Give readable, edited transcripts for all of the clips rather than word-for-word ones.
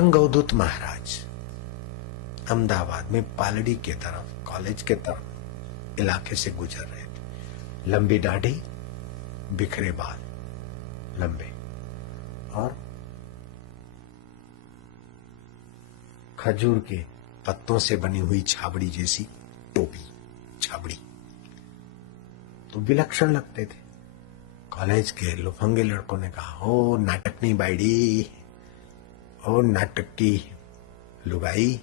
अवधूत महाराज अहमदाबाद में पालड़ी के तरफ, कॉलेज के तरफ इलाके से गुजर रहे थे। लंबी दाढ़ी, बिखरे बाल लंबे, और खजूर के पत्तों से बनी हुई छाबड़ी जैसी टोपी, छाबड़ी तो विलक्षण लगते थे। कॉलेज के लुफंगे लड़कों ने कहा, ओ नाटकनी बाइडी, ओ नाटक की लुगाई।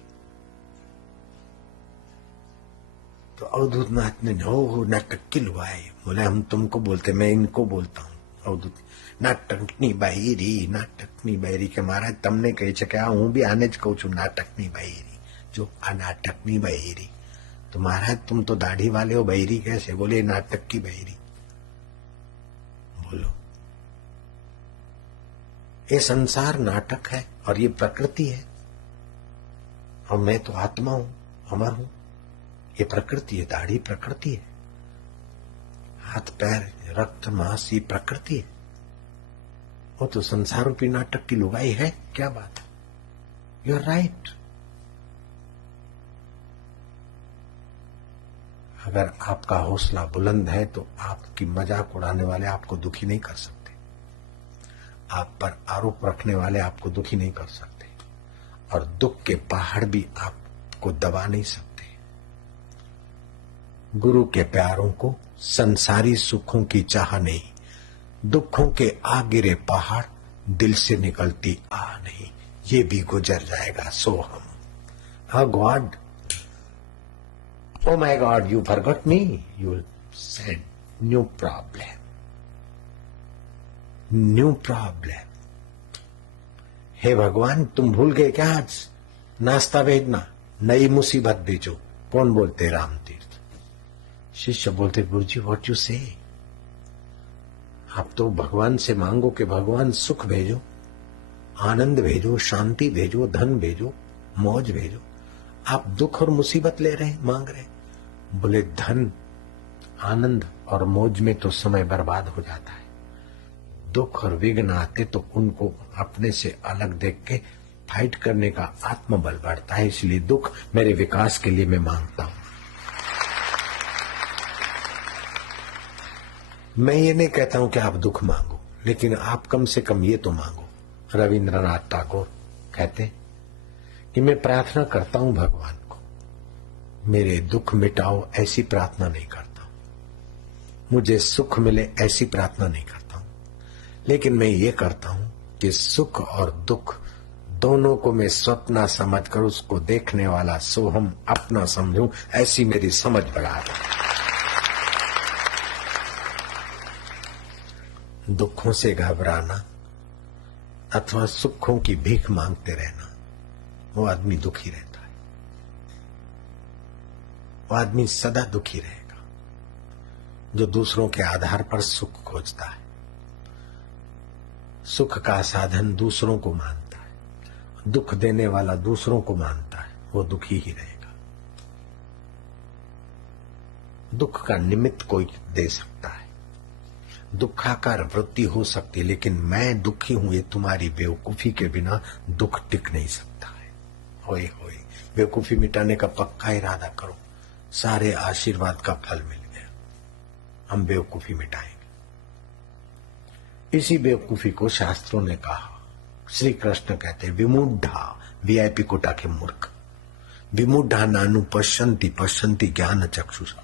तो अवधूत नाथ ने, हो नाटक की लुगाई। बोले, हम तुमको बोलते, मैं इनको बोलता हूँ। अवधूत, नाटकनी बाहिरी, नाटकनी बाहिरी के महाराज तमने कही छे के हूँ भी आने ज कहूं छू, नाटकनी बाहिरी, जो आ नाटकनी बाहिरी। तो महाराज तुम तो दाढ़ी वाले हो, बहिरी कैसे? बोले, नाटक की बहिरी। बोलो, ये संसार नाटक है और ये प्रकृति है, और मैं तो आत्मा हूं, अमर हूं। ये प्रकृति है, दाढ़ी प्रकृति है, हाथ पैर रक्त मांस ये प्रकृति है। वो तो संसार रूपी नाटक की लुगाई है। क्या बात है, यू आर राइट। अगर आपका हौसला बुलंद है तो आपकी मजाक उड़ाने वाले आपको दुखी नहीं कर सकते, आप पर आरोप रखने वाले आपको दुखी नहीं कर सकते, और दुख के पहाड़ भी आपको दबा नहीं सकते। गुरु के प्यारों को संसारी सुखों की चाह नहीं, दुखों के आ गिरे पहाड़ दिल से निकलती आ नहीं, ये भी गुजर जाएगा सो हम। God, oh my God, you forgot me. You will send new problem. New problem. हे भगवान, तुम भूल गए क्या? आज नाश्ता भेजना, नई मुसीबत भेजो। कौन बोलते? राम तीर्थ। शिष्य बोलते, गुरुजी व्हाट यू से? आप तो भगवान से मांगो कि भगवान सुख भेजो, आनंद भेजो, शांति भेजो, धन भेजो, मौज भेजो। आप दुख और मुसीबत ले रहे, मांग रहे। बोले, धन आनंद और मौज में तो समय बर्बाद हो जाता है, दुख और विघ्न आते तो उनको अपने से अलग देख के फाइट करने का आत्मबल बढ़ता है। इसलिए दुख मेरे विकास के लिए मैं मांगता हूं। मैं ये नहीं कहता हूं कि आप दुख मांगो, लेकिन आप कम से कम ये तो मांगो। रविंद्रनाथ टैगोर कहते कि मैं प्रार्थना करता हूं भगवान को, मेरे दुख मिटाओ, ऐसी प्रार्थना नहीं करता हूं, मुझे सुख मिले ऐसी प्रार्थना नहीं करता हूं, लेकिन मैं ये करता हूं कि सुख और दुख दोनों को मैं स्वप्न समझकर उसको देखने वाला सोहम अपना समझूं, ऐसी मेरी समझ बढ़ा दे। दुखों से घबराना अथवा सुखों की भीख मांगते रहना, वो आदमी दुखी रहता है, वो आदमी सदा दुखी रहेगा। जो दूसरों के आधार पर सुख खोजता है, सुख का साधन दूसरों को मानता है, दुख देने वाला दूसरों को मानता है, वो दुखी ही रहेगा। दुख का निमित्त कोई दे सकता है, दुखाकार वृत्ति हो सकती है, लेकिन मैं दुखी हूं ये तुम्हारी बेवकूफी के बिना दुख टिक नहीं सकता है। होए होए, बेवकूफी मिटाने का पक्का इरादा करो, सारे आशीर्वाद का फल मिल गया। हम बेवकूफी मिटाएंगे। इसी बेवकूफी को शास्त्रों ने कहा, श्री कृष्ण कहते विमूढ़ा, वीआईपी कोटा के मूर्ख, विमूढ़ा नानु पश्यन्ति पश्यन्ति ज्ञान चक्षुषा।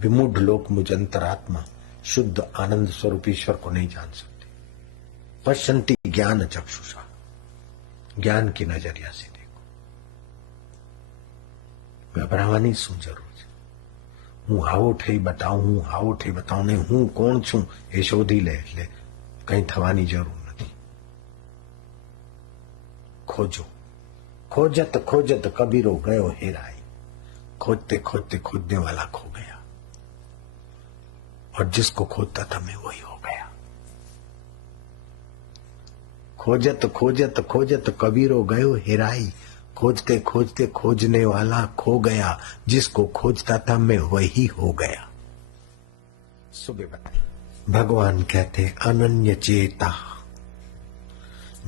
विमूढ़ लोग मुझ अंतरात्मा शुद्ध आनंद स्वरूप ईश्वर को नहीं जान सकते। पश्यन्ति ज्ञान चक्षुषा, ज्ञान की नजरिया से देखो। घबराવાની શું જરૂર છે? હું આવો થઈ બતાવું, હું આવો થઈ બતાવું નહીં, હું કોણ છું એ શોધી લે એટલે કઈ થવાની જરૂર નથી। खोजो, खोजत खोजत कबीरो गयो हेराई। खोजते खोजते खोजने वाला खो गया, और जिसको खोजता था मैं वही हो गया। खोजत खोजत खोजत कबीरो गयो हेराई। खोजते खोजते खोजने वाला खो गया, जिसको खोजता था मैं वही हो गया। सुबह बताइए, भगवान कहते अनन्य चेता,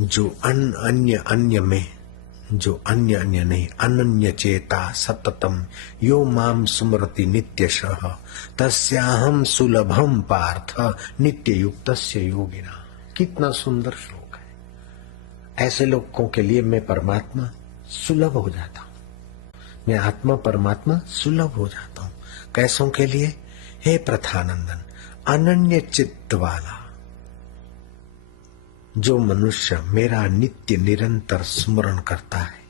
जो अन्य अन्य में जो अन्य अन्य नहीं, अनन्य चेता सततम यो माम सुमरति नित्यशः तस्याहम सुलभम पार्थ नित्य युक्तस्य योगिना। कितना सुंदर श्लोक है। ऐसे लोगों के लिए मैं परमात्मा सुलभ हो जाता हूं, मैं आत्मा परमात्मा सुलभ हो जाता हूं। कैसों के लिए? हे प्रथानंदन, अनन्य चित्त वाला जो मनुष्य मेरा नित्य निरंतर स्मरण करता है,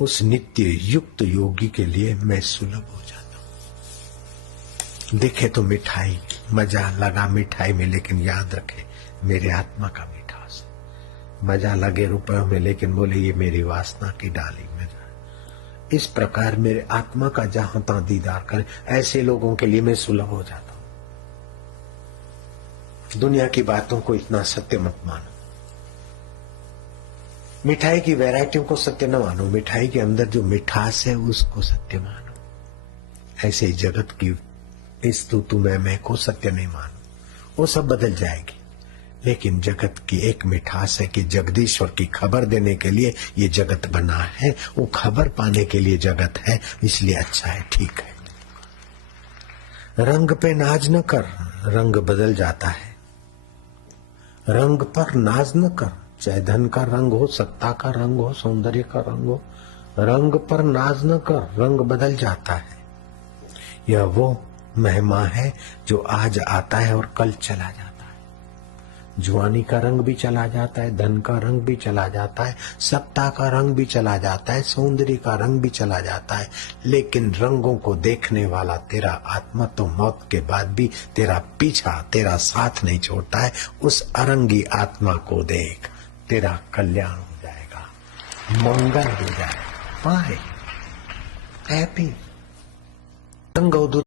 उस नित्य युक्त योगी के लिए मैं सुलभ हो जाता हूं। देखे तो मिठाई, मजा लगा मिठाई में, लेकिन याद रखे मेरे आत्मा का मिठास। मजा लगे रुपयों में, लेकिन बोले ये मेरी वासना की डाली में। इस प्रकार मेरे आत्मा का जहां तहां दीदार करे, ऐसे लोगों के लिए मैं सुलभ हो जाता हूं। दुनिया की बातों को इतना सत्य मत मानो, मिठाई की वैरायटियों को सत्य न मानो, मिठाई के अंदर जो मिठास है उसको सत्य मानो। ऐसे ही जगत की इस तू मैं को सत्य नहीं मानो, वो सब बदल जाएगी। लेकिन जगत की एक मिठास है कि जगदीश्वर की खबर देने के लिए ये जगत बना है, वो खबर पाने के लिए जगत है, इसलिए अच्छा है, ठीक है। रंग पे नाज न कर, रंग बदल जाता है। रंग पर नाज न कर, चाहे धन का रंग हो, सत्ता का रंग हो, सौंदर्य का रंग हो, रंग पर नाज न कर, रंग बदल जाता है। यह वो महिमा है जो आज आता है और कल चला जाता है। जुआनी का रंग भी चला जाता है, धन का रंग भी चला जाता है, सत्ता का रंग भी चला जाता है, सौंदर्य का रंग भी चला जाता है, लेकिन रंगों को देखने वाला तेरा आत्मा तो मौत के बाद भी तेरा पीछा, तेरा साथ नहीं छोड़ता है। उस अरंगी आत्मा को देख, तेरा कल्याण हो जाएगा, मंगल हो जाएगा। पाए हैप्पी रंग